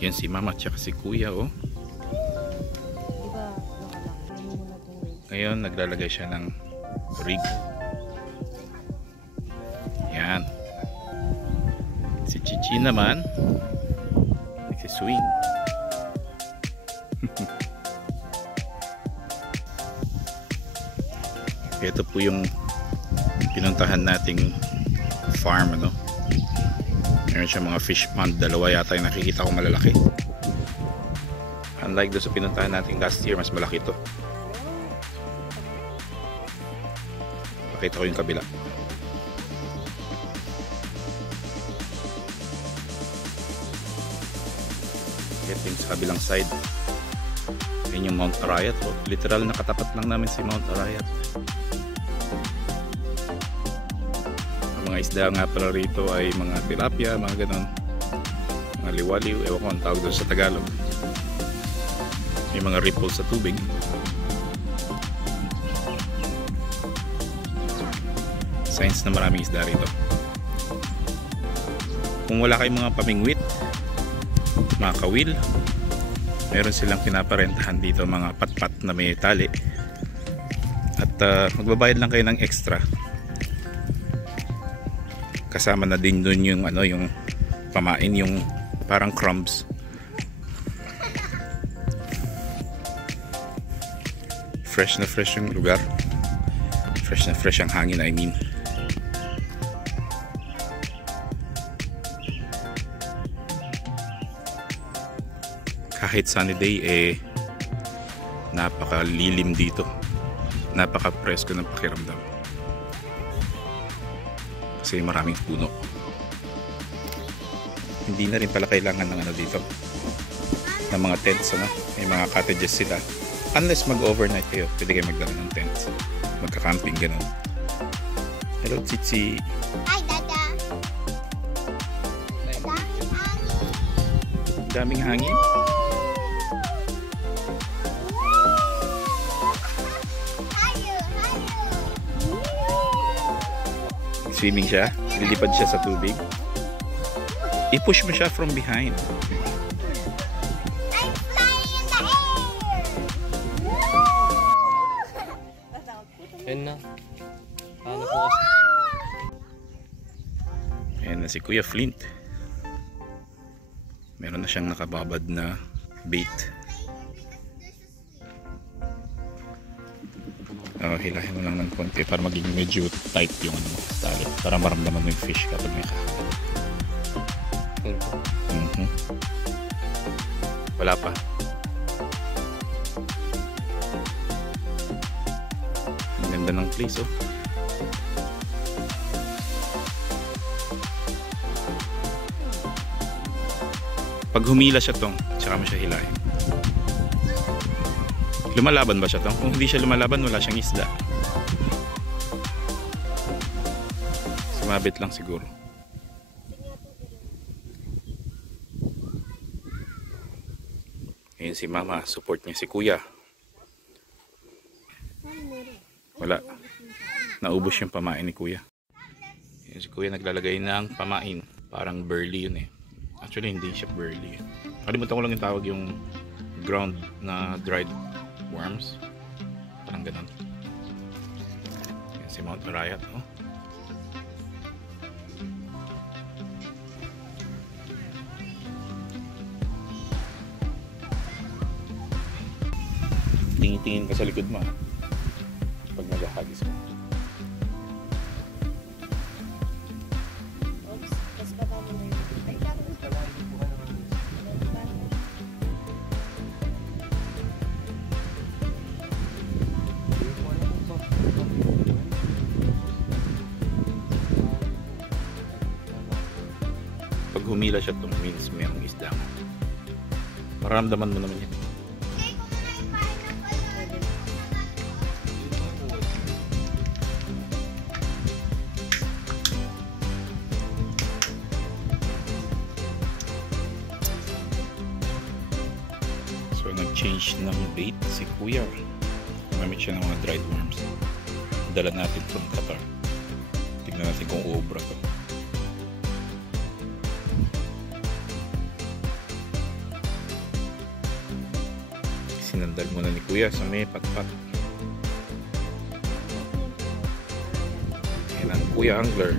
Yan si mama at si kuya, oh. Ngayon naglalagay siya ng rig. Yan. Si Chichi naman nagsiswing. Ito po yung pinuntahan nating farm, ano. Meron siya mga fish pond, dalawa yata yung nakikita ko malalaki. Unlike doon sa pinuntahan natin last year, mas malaki to. Pakita ko yung kabila. Ito yung sa kabilang side. Yan yung Mount Arayat. Oh. Literal nakatapat lang namin si Mount Arayat. Ang mga isda nga pala rito ay mga tilapia, mga ganon. Mga liwaliw, ewan ko ang tawag doon sa Tagalog. May mga ripples sa tubig. Signs na maraming isda rito. Kung wala kayong mga pamingwit, mga kawil, meron silang pinaparentahan dito, mga patpat na may tali. At magbabayad lang kayo ng extra. Kasama na din doon yung ano, yung pamain, yung parang crumbs. Fresh na fresh yung lugar. Fresh na fresh ang hangin, I mean. Kahit sunny day, napakalilim dito, napaka-presko ng pakiramdam kasi maraming puno. Hindi na rin pala kailangan ng ano dito, ng mga tents, ano? May mga cottages sila, unless mag-overnight kayo, pwede kayo magdala ng tents, magka-camping, gano'n. Hello Chichi. Hi Dada. Daming hangin. Swimming siya, lilipad siya sa tubig. I-push mo siya from behind. I'm flying in the air. Yan na. Ano po kasi? Ayan na si Kuya Flint. Meron na siyang nakababad na bait. Hilahin mo lang ng konti para maging medyo tight yung ano mo, tali, para maramdaman mo yung fish kapag may kakagat. Wala pa. Ang ganda ng place, oh. Pag humila siya tong, tsaka mo siya hilahin. Lumalaban ba siya to? Kung hindi siya lumalaban, wala siyang isda. Sumabit lang siguro. Ayun si mama, support niya si kuya. Wala. Naubos yung pamain ni kuya. Ayun si kuya naglalagay ng pamain. Parang burley yun eh. Actually hindi siya burley. Kalimutan ko lang yung tawag, yung ground na dried worms, parang ganun. Yan si Mount Arayat, oh. Tingin-tingin ka sa likod mo pag naghahagis mo. Pag humila siya itong means mayroong isda. Maramdaman mo naman yan. So nag-change ng bait si kuya. Gamit siya ng mga dried worms. Dala natin from Qatar. Tignan natin kung uubra to. Sandal muna ni Kuya sa may patpat. Yan ang Kuya Angler.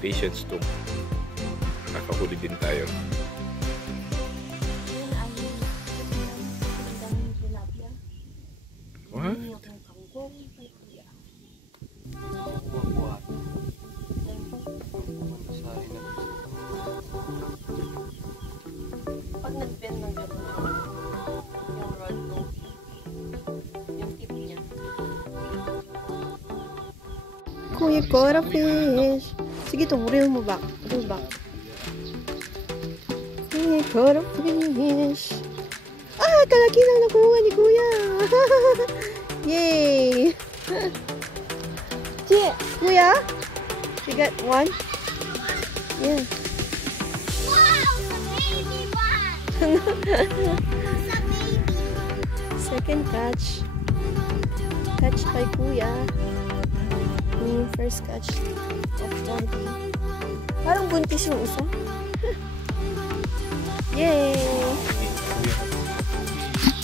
Patience to. Kakahuli din tayo. What? Pag nag-bend ng gano'n, yung rod mo, yung tip niya. Kuya caught a fish. Sige to, reel mo back. Reel back. Kuya caught a fish. Ah, kalaki lang nakuha ni Kuya. Yay! Kuya, you got one? Yeah. Wow, the baby one. The baby. Second catch. Catch by Kuya. First catch of Daddy. Parang buntis yung isa. Yay!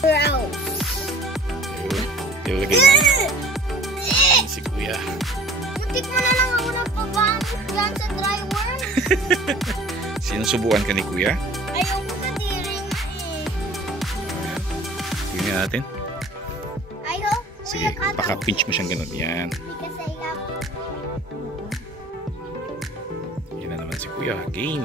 Gross. Ilagay na si Kuya. Muntik mo na lang ako ng pabangas dyan sa dry worm. Sinusubukan ka ni Kuya? Ayoko sa diri nga eh. Tingnan natin. I hope Sige, paka-pinch mo siyang ganun. Yan. because I love Yan na naman si Kuya. Game.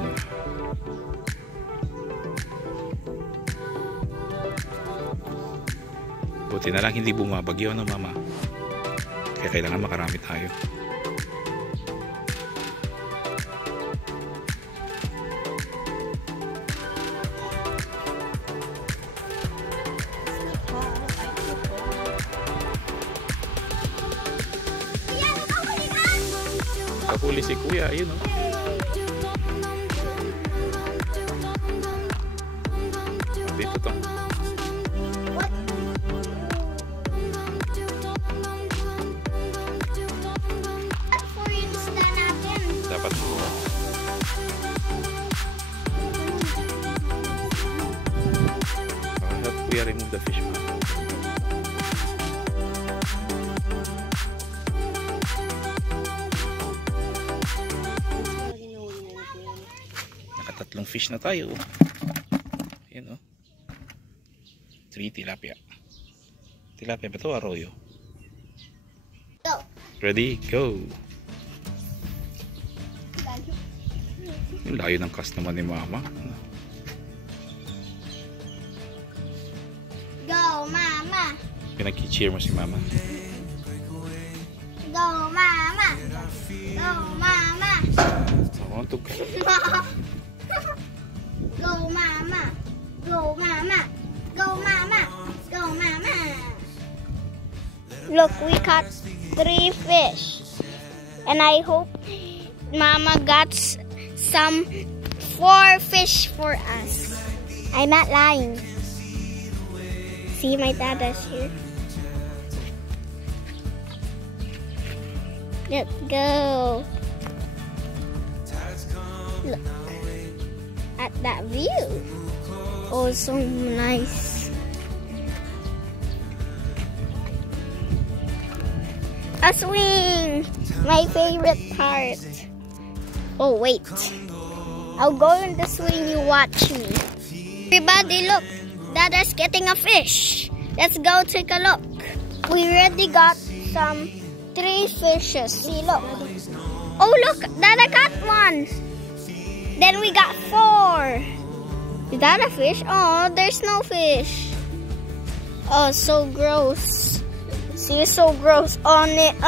Buti na lang hindi bumabagyo, no, Mama? Kaya kailangan makarami tayo. Kuya, nakahuli ka! Kakuli si Kuya, ayun, oh. Dito to. What? For you to stand natin. Dapat mo. Help Kuya remove the fish, Mama. Nakatatlong fish na tayo. Ayan, oh. 3 tilapia. Tilapia ba ito? Arroyo. Go. Ready? Go! Yung layo ng cast naman ni Mama. Go, Mama. Pinag-cheer mo si Mama. Go, Mama. Go, Mama. Mauntog ka. Go, Mama. Go, Mama. Go, Mama. Go, Mama. Look, we caught 3 fish. And I hope Mama got some 4 fish for us. I'm not lying. See, my dad is here. Let's go. Look at that view. Oh, so nice. A swing, my favorite part. Oh, wait. I'll go in the swing, you watch me. Everybody, look. Dada's getting a fish. Let's go take a look. We already got some 3 fishes. See, look. Oh, look. Dada got 1. Then we got 4. Is that a fish? Oh, there's no fish. Oh, so gross. See, so gross on it.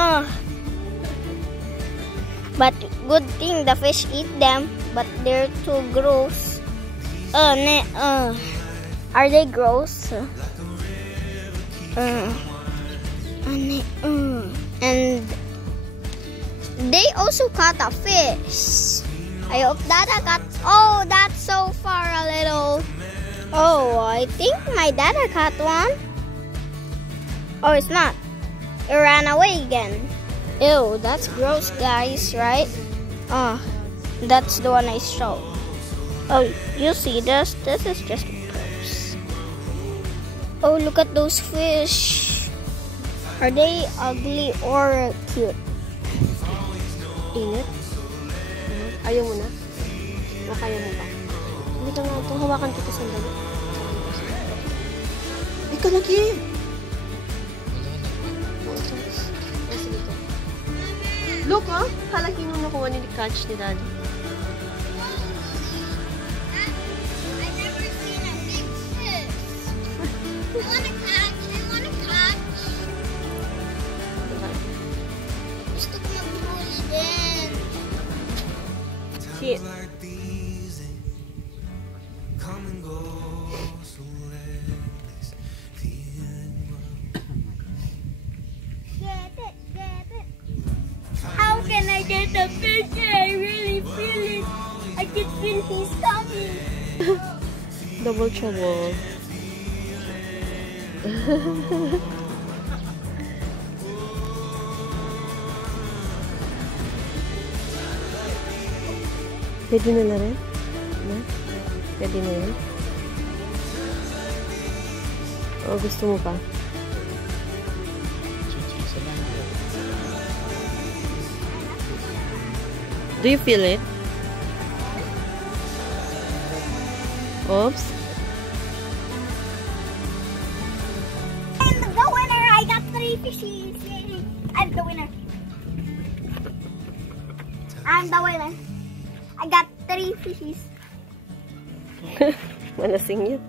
But good thing the fish eat them. But they're too gross. Are they gross? And they also caught a fish. I hope Dada got. Oh, that's so far a little. Oh, I think my Dada caught one. Oh, it's not. It ran away again. Ew, that's gross, guys, right? Oh, that's the one I showed. Oh, you see this? This is just a purse. Oh, look at those fish. Are they ugly or cute? Init. Ayaw mo na? O kaya mo pa? Hindi ka nga ito. Hawakan kita sandali. Ikaw lagi! Look, oh! Halaki nung nakuha ni catch ni Daddy. I've never seen a big fish. I wanna catch. Gusto ko mag-huli din. See it. Get it. How can I get the fish? I really feel it. I can feel he's coming. Double trouble. Pwede na rin? Pwede na rin? O gusto mo pa? Do you feel it? Oops. I'm the winner. I got 3 fishies. Yay. I'm the winner. I got 3 fishies. Manasing yun.